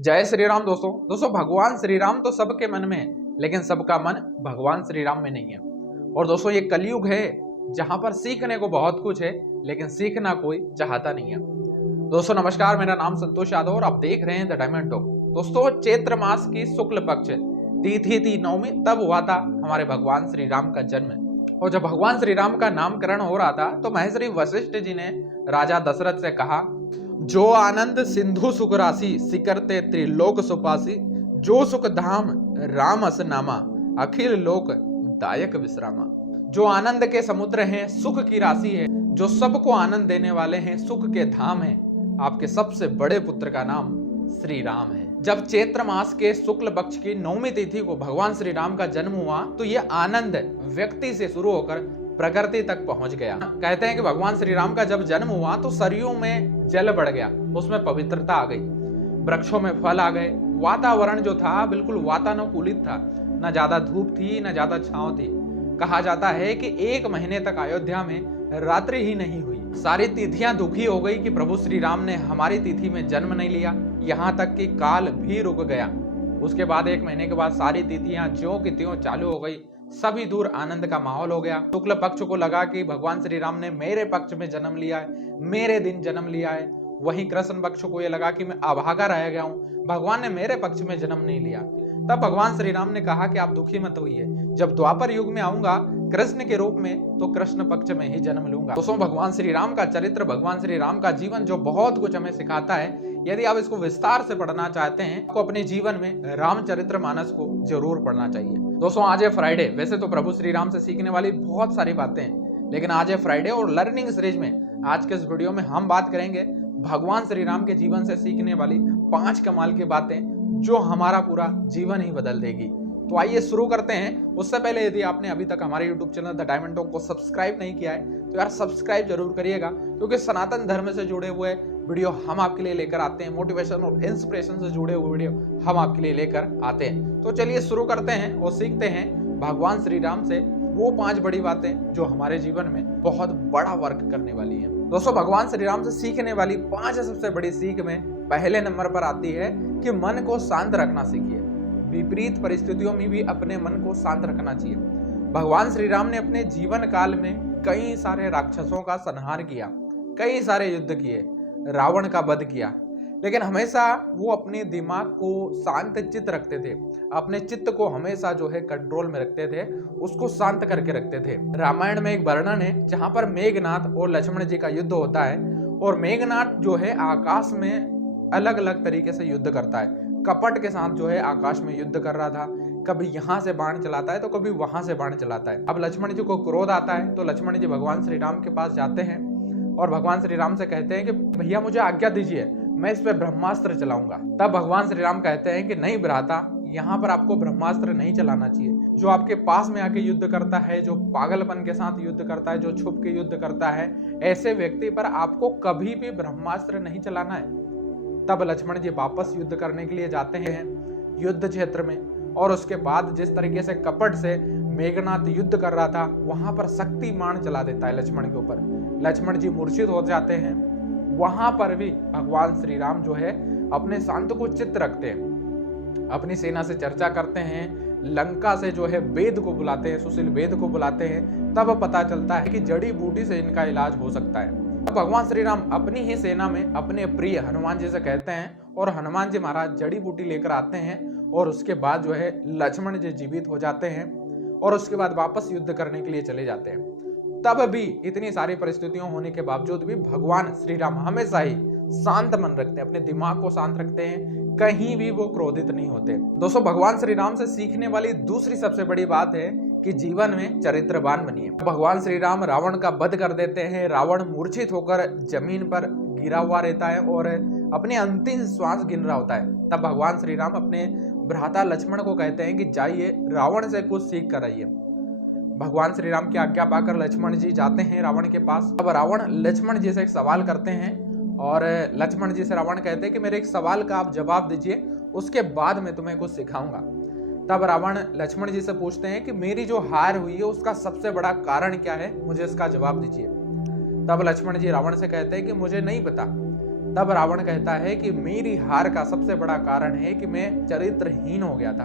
जय श्री राम। दोस्तों भगवान श्री राम तो सबके मन में है, लेकिन सबका मन भगवान श्री राम में नहीं है। और दोस्तों ये कलयुग है जहां पर सीखने को बहुत कुछ है, लेकिन सीखना कोई चाहता नहीं है। दोस्तों नमस्कार, मेरा नाम संतोष यादव और आप देख रहे हैं द डायमंड टॉक। दोस्तों चैत्र मास की शुक्ल पक्ष तिथि थी नवमी, तब हुआ था हमारे भगवान श्री राम का जन्म। और जब भगवान श्री राम का नामकरण हो रहा था तो महर्षि वशिष्ठ जी ने राजा दशरथ से कहा, जो आनंद सिंधु सुख राशि सिकरते त्रिलोक सुपासी, जो सुख धाम राम अस नामा अखिल लोक दायक विश्रामा। जो आनंद के समुद्र हैं, सुख की राशि है, जो सबको आनंद देने वाले हैं, सुख के धाम हैं, आपके सबसे बड़े पुत्र का नाम श्री राम है। जब चैत्र मास के शुक्ल पक्ष की नवमी तिथि को भगवान श्री राम का जन्म हुआ तो यह आनंद व्यक्ति से शुरू होकर प्रकृति तक पहुंच गया। कहते हैं कि भगवान श्री राम का जब जन्म हुआ तो सरयू में जल बढ़ गया, उसमें पवित्रता आ गई, वृक्षों में फल आ गए, वातावरण जो था बिल्कुल वातानुकूलित था, न ज्यादा धूप थी न ज्यादा छांव थी। कहा जाता है कि 1 महीने तक अयोध्या में रात्रि ही नहीं हुई। सारी तिथियां दुखी हो गई कि प्रभु श्री राम ने हमारी तिथि में जन्म नहीं लिया, यहाँ तक कि काल भी रुक गया। उसके बाद 1 महीने के बाद सारी तिथियां ज्यों की त्यों चालू हो गई, सभी दूर आनंद का माहौल हो गया। शुक्ल पक्ष को लगा कि भगवान श्री राम ने मेरे पक्ष में जन्म लिया है, मेरे दिन जन्म लिया है। वहीं कृष्ण पक्ष को यह लगा कि मैं अभागा रह गया हूं, भगवान ने मेरे पक्ष में जन्म नहीं लिया। तब भगवान श्री राम ने कहा कि आप दुखी मत होइए, जब द्वापर युग में आऊंगा कृष्ण के रूप में तो कृष्ण पक्ष में ही जन्म लूंगा। दोस्तों भगवान श्री राम का चरित्र, भगवान श्री राम का जीवन जो बहुत कुछ हमें सिखाता है। यदि आप इसको विस्तार से पढ़ना चाहते हैं तो अपने जीवन में रामचरितमानस को जरूर पढ़ना चाहिए। दोस्तों आज है फ्राइडे। वैसे तो प्रभु श्री राम से सीखने वाली बहुत सारी बातें हैं, लेकिन आज है फ्राइडे और लर्निंग सीरीज में आज के इस वीडियो में हम बात करेंगे भगवान श्री राम के जीवन से सीखने वाली 5 कमाल की बातें जो हमारा पूरा जीवन ही बदल देगी। तो आइए शुरू करते हैं। उससे पहले यदि आपने अभी तक हमारे YouTube channel the diamond talk को सब्सक्राइब नहीं किया है तो यार सब्सक्राइब जरूर करिएगा, क्योंकि सनातन धर्म से जुड़े हुए वीडियो हम आपके लिए लेकर आते हैं, मोटिवेशन और इंस्पिरेशन से जुड़े हुए वीडियो हम आपके लिए लेकर आते हैं। तो चलिए शुरू करते हैं और सीखते हैं भगवान श्री राम से वो 5 बड़ी बातें जो हमारे जीवन में बहुत बड़ा वर्क करने वाली है। दोस्तों भगवान श्री राम से सीखने वाली 5 सबसे बड़ी सीख में पहले नंबर पर आती है कि मन को शांत रखना सीखिए। विपरीत परिस्थितियों में भी अपने मन को शांत रखना चाहिए। भगवान श्री राम ने अपने जीवन काल में कई सारे राक्षसों का संहार किया, कई सारे युद्ध किए, रावण का वध किया, लेकिन हमेशा वो अपने दिमाग को शांत चित्त रखते थे। अपने चित्त को हमेशा जो है कंट्रोल में रखते थे, उसको शांत करके रखते थे। रामायण में एक वर्णन है जहां पर मेघनाथ और लक्ष्मण जी का युद्ध होता है, और मेघनाथ जो है आकाश में अलग अलग तरीके से युद्ध करता है। कपट के साथ जो है आकाश में युद्ध कर रहा था, कभी यहाँ से बाण चलाता है तो कभी वहां से बाण चलाता है। अब लक्ष्मण जी को क्रोध आता है तो लक्ष्मण जी भगवान श्री राम के पास जाते हैं और भगवान श्री राम से कहते हैं कि भैया मुझे आज्ञा दीजिए, मैं इस पे ब्रह्मास्त्र चलाऊंगा। तब भगवान श्री राम कहते हैं कि नहीं भ्राता, यहाँ पर आपको ब्रह्मास्त्र नहीं चलाना चाहिए। जो आपके पास में आके युद्ध करता है, जो पागलपन के साथ युद्ध करता है, जो छुप के युद्ध करता है, ऐसे व्यक्ति पर आपको कभी भी ब्रह्मास्त्र नहीं चलाना है। तब लक्ष्मण जी वापस युद्ध करने के लिए जाते हैं युद्ध क्षेत्र में, और उसके बाद जिस तरीके से कपट से मेघनाथ युद्ध कर रहा था वहां पर शक्ति बाण चला देता है लक्ष्मण के ऊपर। लक्ष्मण जी मूर्छित हो जाते हैं। वहां पर भी भगवान श्री राम जो है अपने शांत को चित्त रखते हैं, अपनी सेना से चर्चा करते हैं, लंका से जो है वेद को बुलाते हैं, सुशील वेद को बुलाते हैं। तब पता चलता है कि जड़ी बूटी से इनका इलाज हो सकता है। भगवान श्री राम अपनी ही सेना में अपने प्रिय हनुमान जी से कहते हैं और हनुमान जी महाराज जड़ी बूटी लेकर आते हैं, और उसके बाद जो है लक्ष्मण जी जीवित हो जाते हैं और उसके बाद वापस युद्ध करने के लिए चले जाते हैं। तब भी इतनी सारी परिस्थितियों होने के बावजूद भी भगवान श्री राम हमेशा ही शांत मन रखते हैं, अपने दिमाग को शांत रखते हैं, कहीं भी वो क्रोधित नहीं होते। दोस्तों भगवान श्री राम से सीखने वाली दूसरी सबसे बड़ी बात है कि जीवन में चरित्रवान बनिए। भगवान श्री राम रावण का वध कर देते हैं, रावण मूर्छित होकर जमीन पर गिरा हुआ रहता है और अपने अंतिम श्वास गिन रहा होता है। तब भगवान श्री राम अपने भ्राता लक्ष्मण को कहते हैं कि जाइए रावण से कुछ सीख कर आइए। भगवान श्री राम की आज्ञा पाकर लक्ष्मण जी जाते हैं रावण के पास। अब रावण लक्ष्मण जी से एक सवाल करते हैं और लक्ष्मण जी से रावण कहते हैं कि मेरे एक सवाल का आप जवाब दीजिए, उसके बाद मैं तुम्हें कुछ सिखाऊंगा। तब रावण लक्ष्मण जी से पूछते हैं कि मेरी जो हार हुई है उसका सबसे बड़ा कारण क्या है, मुझे इसका जवाब दीजिए। तब लक्ष्मण जी रावण से कहते हैं कि मुझे नहीं पता, तब रावण कहता है कि मेरी हार का सबसे बड़ा कारण है कि मैं चरित्रहीन हो गया था,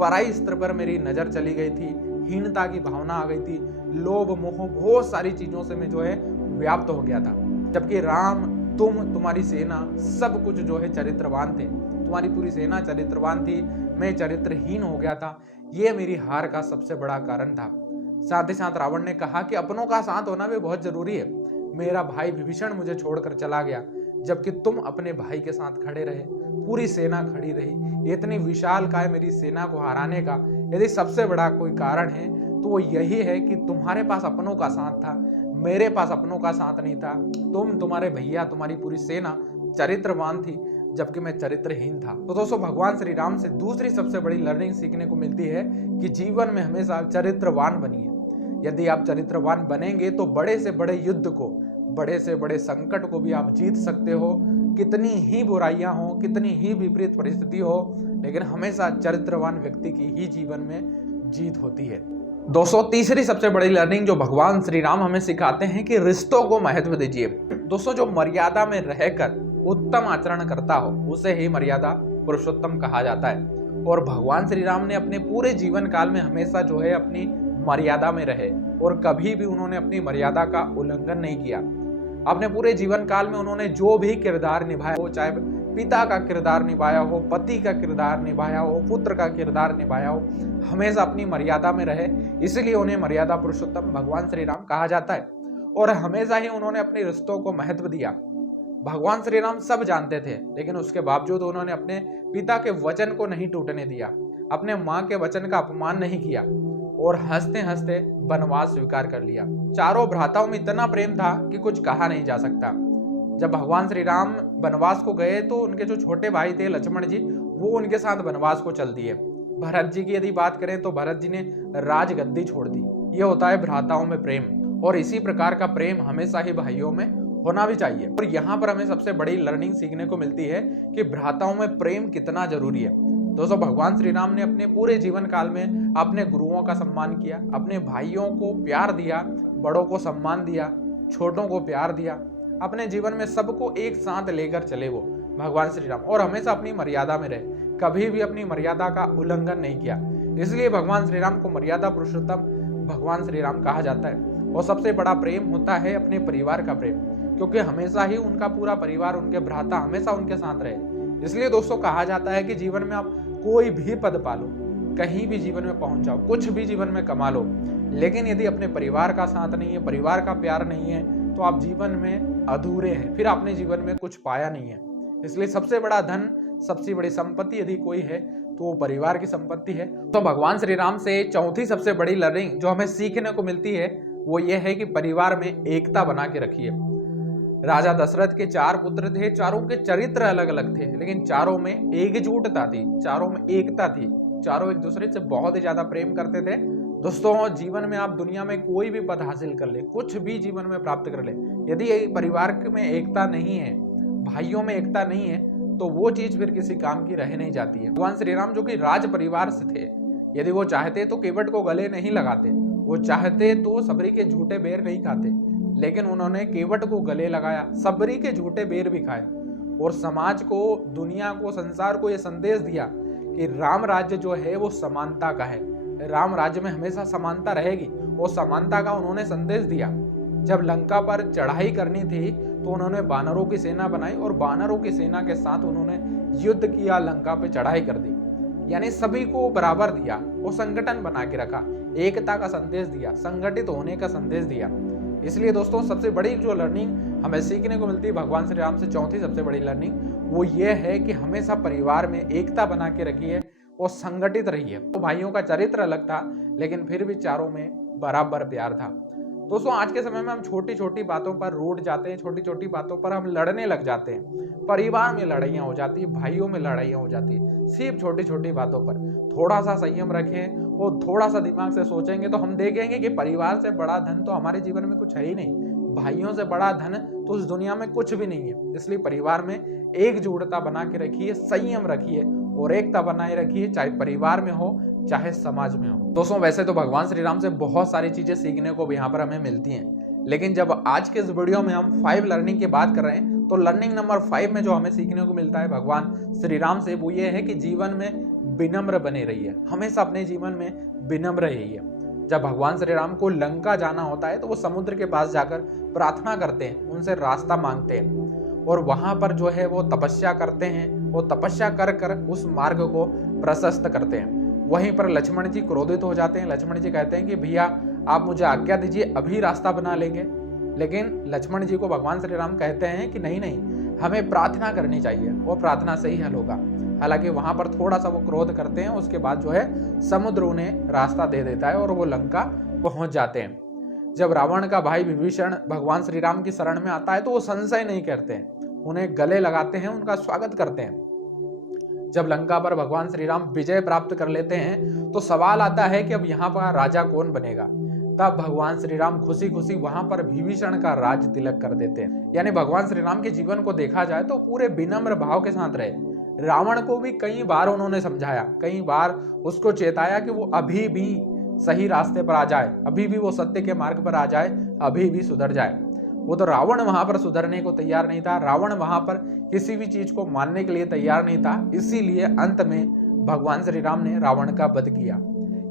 पराई स्त्री पर मेरी नजर चली गई थी, हीनता की भावना आ गई थी, लोभ मोह बहुत सारी चीजों से मैं जो है व्याप्त हो गया था। जबकि राम, तुम्हारी सेना सब कुछ जो है चरित्रवान थे, तुम्हारी पूरी सेना चरित्रवान थी, मैं चरित्रहीन हो गया था। ये मेरी हार का सबसे बड़ा कारण था। साथ ही साथ रावण ने कहा कि अपनों का साथ होना भी बहुत जरूरी है। मेरा भाई विभीषण मुझे छोड़कर चला गया, जबकि तुम अपने भाई के साथ खड़े रहे, पूरी सेना खड़ी रही। इतनी विशाल काय मेरी सेना को हराने का यदि सबसे बड़ा कोई कारण है तो वो यही है कि तुम्हारे पास अपनों का साथ था, मेरे पास अपनों का साथ नहीं था। तुम्हारे भैया, तुम्हारी पूरी सेना चरित्रवान थी, जबकि मैं चरित्रहीन था। तो दोस्तों, भगवान श्री राम से दूसरी सबसे बड़ी लर्निंग सीखने को मिलती है कि जीवन में हमेशा चरित्रवान बनिए। यदि आप चरित्रवान बनेंगे तो बड़े से बड़े युद्ध को, बड़े से बड़े संकट को भी आप जीत सकते हो। कितनी ही बुराइयां हो, कितनी ही विपरीत परिस्थिति हो, लेकिन हमेशा चरित्रवान व्यक्ति की ही जीवन में जीत होती है। दोस्तों, तीसरी सबसे बड़ी लर्निंग जो भगवान श्री राम हमें सिखाते हैं कि रिश्तों को महत्व दीजिए। दोस्तों, जो मर्यादा में रहकर उत्तम आचरण करता हो उसे ही मर्यादा पुरुषोत्तम कहा जाता है। और भगवान श्री राम ने अपने पूरे जीवन काल में हमेशा जो है अपनी मर्यादा में रहे और कभी भी उन्होंने अपनी मर्यादा का उल्लंघन नहीं किया। अपने पूरे जीवन काल में उन्होंने जो भी किरदार निभाया हो, चाहे पिता का किरदार निभाया हो, पति का किरदार निभाया हो, पुत्र का किरदार निभाया हो, हमेशा अपनी मर्यादा में रहे, इसलिए उन्हें मर्यादा पुरुषोत्तम भगवान श्री राम कहा जाता है। और हमेशा ही उन्होंने अपने रिश्तों को महत्व दिया। भगवान श्री राम सब जानते थे, लेकिन उसके बावजूद उन्होंने अपने पिता के वचन को नहीं टूटने दिया, अपने माँ के वचन का अपमान नहीं किया और हंसते हंसते वनवास स्वीकार कर लिया। चारों भ्राताओं में इतना प्रेम था कि कुछ कहा नहीं जा सकता। जब भगवान श्री राम वनवास को गए तो उनके जो छोटे भाई थे लक्ष्मण जी, वो उनके साथ वनवास को चल दिए। भरत जी की यदि बात करें तो भरत जी ने राजगद्दी छोड़ दी। ये होता है भ्राताओं में प्रेम, और इसी प्रकार का प्रेम हमेशा ही भाइयों में होना भी चाहिए। और यहाँ पर हमें सबसे बड़ी लर्निंग सीखने को मिलती है कि भ्राताओं में प्रेम कितना जरूरी है। दोस्तों, भगवान श्री राम ने अपने पूरे जीवन काल में अपने गुरुओं का सम्मान किया, अपने भाइयों को प्यार दिया, बड़ों को सम्मान दिया, छोटों को प्यार दिया, अपने जीवन में सबको एक साथ लेकर चले वो भगवान श्री राम, और हमेशा अपनी मर्यादा में रहे, कभी भी अपनी मर्यादा का उल्लंघन नहीं किया। इसलिए भगवान श्री राम को मर्यादा पुरुषोत्तम भगवान श्री राम कहा जाता है। और सबसे बड़ा प्रेम होता है अपने परिवार का प्रेम, क्योंकि हमेशा ही उनका पूरा परिवार, उनके भ्राता हमेशा उनके साथ रहे। इसलिए दोस्तों, कहा जाता है कि जीवन में आप कोई भी पद पालो, कहीं भी जीवन में पहुंच जाओ, कुछ भी जीवन में कमा लो, लेकिन यदि अपने परिवार का साथ नहीं है, परिवार का प्यार नहीं है, तो आप जीवन में अधूरे हैं, फिर आपने जीवन में कुछ पाया नहीं है। इसलिए सबसे बड़ा धन, सबसे बड़ी संपत्ति यदि कोई है तो वो परिवार की संपत्ति है। तो भगवान श्री राम से चौथी सबसे बड़ी लर्निंग जो हमें सीखने को मिलती है वो ये है कि परिवार में एकता बना के रखिए। राजा दशरथ के 4 पुत्र थे, चारों के चरित्र अलग अलग थे, लेकिन चारों में एकजुटता थी, चारों में एकता थी, चारों एक दूसरे से बहुत ही ज्यादा प्रेम करते थे। दोस्तों, जीवन में आप दुनिया में कोई भी पद हासिल कर ले, कुछ भी जीवन में प्राप्त कर ले, यदि परिवार में एकता नहीं है, भाइयों में एकता नहीं है, तो वो चीज फिर किसी काम की रह नहीं जाती है। भगवान श्री राम जो कि राज परिवार से थे, यदि वो चाहते तो केवट को गले नहीं लगाते, वो चाहते तो सबरी के झूठे बेर नहीं खाते, लेकिन उन्होंने केवट को गले लगाया, सबरी के झूठे बेर भी खाए और समाज को, दुनिया को, संसार को ये संदेश दिया कि राम राज्य जो है वो समानता का है, राम राज्य में हमेशा समानता रहेगी। और समानता का उन्होंने संदेश दिया। जब लंका पर चढ़ाई करनी थी तो उन्होंने वानरों की सेना बनाई और वानरों की सेना के साथ उन्होंने युद्ध किया, लंका पे चढ़ाई कर दी, यानी सभी को बराबर दिया, वो संगठन बना के रखा, एकता का संदेश दिया, संगठित होने का संदेश दिया। इसलिए दोस्तों, सबसे बड़ी जो लर्निंग हमें सीखने को मिलती है भगवान श्री राम से, चौथी सबसे बड़ी लर्निंग वो ये है कि हमेशा परिवार में एकता बना के रखिए और संगठित रहिए। तो भाइयों का चरित्र अलग था, लेकिन फिर भी चारों में बराबर प्यार था। दोस्तों, आज के समय में हम छोटी छोटी बातों पर रूठ जाते हैं, छोटी छोटी बातों पर हम लड़ने लग जाते हैं, परिवार में लड़ाइयाँ हो जाती है, भाइयों में लड़ाइयाँ हो जाती है, सिर्फ छोटी छोटी बातों पर। थोड़ा सा संयम रखें और थोड़ा सा दिमाग से सोचेंगे तो हम देखेंगे कि परिवार से बड़ा धन तो हमारे जीवन में कुछ है ही नहीं, भाइयों से बड़ा धन तो इस दुनिया में कुछ भी नहीं है। इसलिए परिवार में एकजुटता बना के रखिए, संयम रखिए और एकता बनाए रखिए, चाहे परिवार में हो चाहे समाज में हो। दोस्तों, वैसे तो भगवान श्री राम से बहुत सारी चीजें सीखने को भी यहाँ पर हमें मिलती हैं, लेकिन जब आज के इस वीडियो में हम 5 लर्निंग की बात कर रहे हैं तो लर्निंग नंबर 5 में जो हमें सीखने को मिलता है भगवान श्री राम से, वो ये है कि जीवन में विनम्र बने रहिए, हमेशा अपने जीवन में विनम्र रहिए। जब भगवान श्री राम को लंका जाना होता है तो वो समुद्र के पास जाकर प्रार्थना करते हैं, उनसे रास्ता मांगते हैं और वहां पर जो है वो तपस्या करते हैं। वो तपस्या कर कर उस मार्ग को प्रशस्त करते हैं। वहीं पर लक्ष्मण जी क्रोधित हो जाते हैं। लक्ष्मण जी कहते हैं कि भैया आप मुझे आज्ञा दीजिए, अभी रास्ता बना लेंगे। लेकिन लक्ष्मण जी को भगवान श्री राम कहते हैं कि नहीं नहीं, हमें प्रार्थना करनी चाहिए, वो प्रार्थना से ही हल होगा। हालांकि वहां पर थोड़ा सा वो क्रोध करते हैं, उसके बाद जो है समुद्र उन्हें रास्ता दे देता है और वो लंका पहुंच जाते हैं। जब रावण का भाई विभीषण भगवान श्री राम की शरण में आता है तो वो संशय नहीं करते हैं, उन्हें गले लगाते हैं, उनका स्वागत करते हैं। जब लंका पर भगवान श्री राम विजय प्राप्त कर लेते हैं तो सवाल आता है कि अब यहाँ पर राजा कौन बनेगा। तब भगवान श्री राम खुशी खुशी वहां पर विभीषण का राज तिलक कर देते हैं। यानी भगवान श्री राम के जीवन को देखा जाए तो पूरे विनम्र भाव के साथ रहे। रावण को भी कई बार उन्होंने समझाया, कई बार उसको चेताया कि वो अभी भी सही रास्ते पर आ जाए, अभी भी वो सत्य के मार्ग पर आ जाए, अभी भी सुधर जाए। वो तो रावण वहां पर सुधरने को तैयार नहीं था, रावण वहां पर किसी भी चीज को मानने के लिए तैयार नहीं था। इसीलिए अंत में भगवान श्री राम ने रावण का वध किया।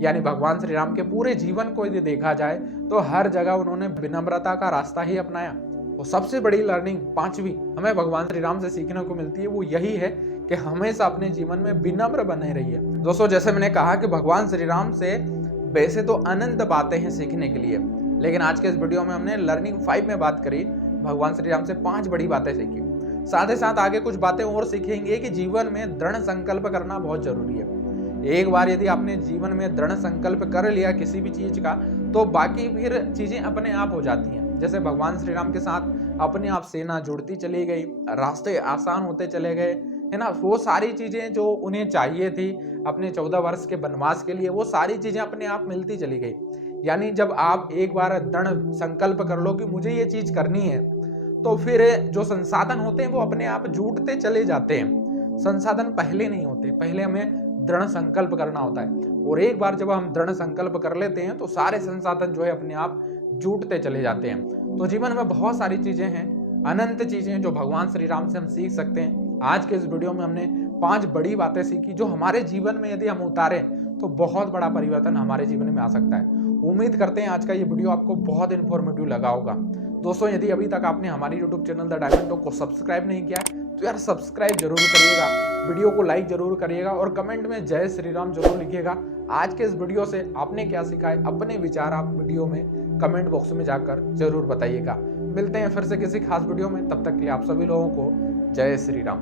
यानी भगवान श्री राम के पूरे जीवन को यदि देखा जाए तो हर जगह उन्होंने विनम्रता का रास्ता ही अपनाया। और सबसे बड़ी लर्निंग 5वीं हमें भगवान श्री राम से सीखने को मिलती है, वो यही है कि हमेशा अपने जीवन में विनम्र बने रहिए। दोस्तों, जैसे मैंने कहा कि भगवान श्री राम से वैसे तो अनंत बातें हैं सीखने के लिए, लेकिन आज के इस वीडियो में हमने लर्निंग 5 में बात करी, भगवान श्री राम से 5 बड़ी बातें सीखी। साथ ही साथ आगे कुछ बातें और सीखेंगे कि जीवन में दृढ़ संकल्प करना बहुत जरूरी है। एक बार यदि आपने जीवन में दृढ़ संकल्प कर लिया किसी भी चीज का तो बाकी फिर चीजें अपने आप हो जाती हैं। जैसे भगवान श्री राम के साथ अपने आप सेना जुड़ती चली गई, रास्ते आसान होते चले गए, है ना। वो सारी चीजें जो उन्हें चाहिए थी अपने 14 वर्ष के वनवास के लिए, वो सारी चीजें अपने आप मिलती चली गई। यानी जब आप एक बार दृढ़ संकल्प कर लो कि मुझे ये चीज करनी है तो फिर जो संसाधन होते हैं वो अपने आप जुटते चले जाते हैं। संसाधन पहले नहीं होते, पहले हमें दृढ़ संकल्प करना होता है। और एक बार जब हम दृढ़ संकल्प कर लेते हैं तो सारे संसाधन जो है अपने आप जुटते चले जाते हैं। तो जीवन में बहुत सारी चीजें हैं, अनंत चीजें जो भगवान श्री राम से हम सीख सकते हैं। आज के इस वीडियो में हमने 5 बड़ी बातें सीखी जो हमारे जीवन में यदि हम उतारें तो बहुत बड़ा परिवर्तन हमारे जीवन में आ सकता है। उम्मीद करते हैं आज का ये वीडियो आपको बहुत इन्फॉर्मेटिव लगा होगा। दोस्तों, यदि अभी तक आपने हमारी YouTube channel the diamond talk को सब्सक्राइब नहीं किया है तो यार सब्सक्राइब जरूर करिएगा, वीडियो को लाइक जरूर करिएगा और कमेंट में जय श्री राम जरूर लिखिएगा। आज के इस वीडियो से आपने क्या सीखा है, अपने विचार आप वीडियो में कमेंट बॉक्स में जाकर जरूर बताइएगा। मिलते हैं फिर से किसी खास वीडियो में, तब तक के लिए आप सभी लोगों को जय श्री राम।